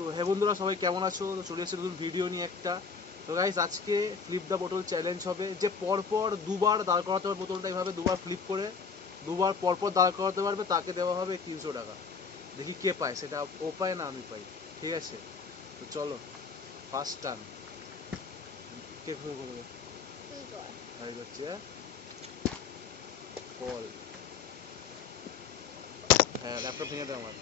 তো হে বন্ধুরা, সবাই কেমন আছো? তো চলে এসেছে নতুন ভিডিও নিয়ে একটা। তো গাইস, আজকে ফ্লিপ দ্য বোতল চ্যালেঞ্জ হবে, যে পরপর দুবার দাঁড় করাতে হবে বোতলটা, এইভাবে দুবার ফ্লিপ করে দুবার পরপর দাঁড় করাতে পারবে, তাকে দেওয়া হবে 300 টাকা। দেখি কে পায়, সেটা ও পায় না আমি পাই, ঠিক আছে? তো চলো, ফার্স্ট টার্ন কে শুরু করবে? আমি করছি। কল। হ্যাঁ, ল্যাপটপ ভেঙে দে আমার।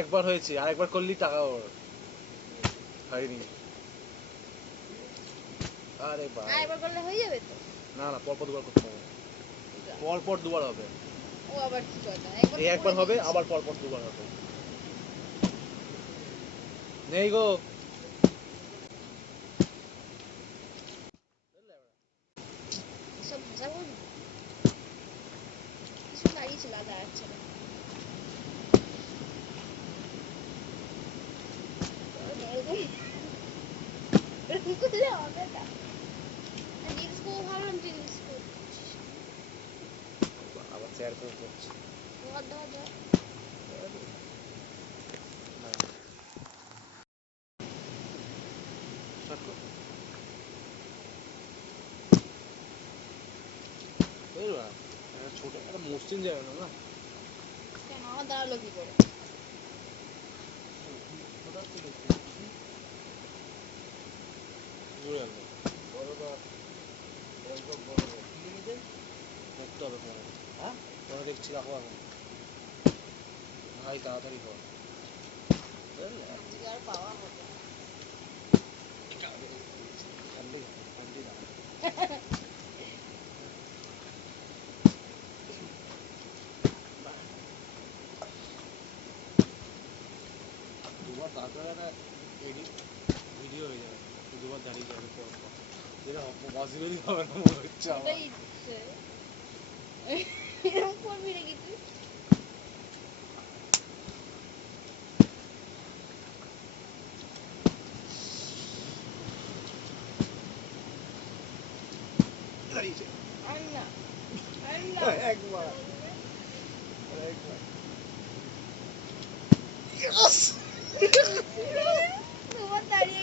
একবার হয়েছে, আরেকবার করলি টাকা ওর হয়নি। আরে বাবা, আরেকবার করলে হয়ে যাবে তো? না না, পরপর দুবার করতে হবে, পরপর দুবার হবে। ও আবার কি কথা, একবার হবে, আবার পরপর দুবার হবে। নেই গো। সব ভাষা বলবি? কিছু লাগিয়েছিল, আর দাঁড়াচ্ছে না। এরকম করলে হবে না। রিলস করবো ভাবলাম, তুই রিলস করছিস। আবার শেয়ার করে করছি। ধর ধর ধর। ছোট একটা মসৃণ জায়গা না, কেন আমার দাঁড়ালো কি করে? ঘুরে গেল। দেখতে হবে পরে। হ্যাঁ, পরে দেখছি, রাখো এখন। ভাই তাড়াতাড়ি কর। আজকে আর পাওয়া হবে না। দুবার দাঁড় করে না, এডিট ভিডিও হয়ে যাবে, দুবার দাঁড়িয়ে যাবে পর পর, যেটা পসিবলই হবে না মনে হচ্ছে আমার। ওটাই ইচ্ছে। এরকম করবি নাকি তুই? দাঁড়িয়েছে আর না, আর না। একবার, একবার। Yes! তোমার দাঁড়িয়ে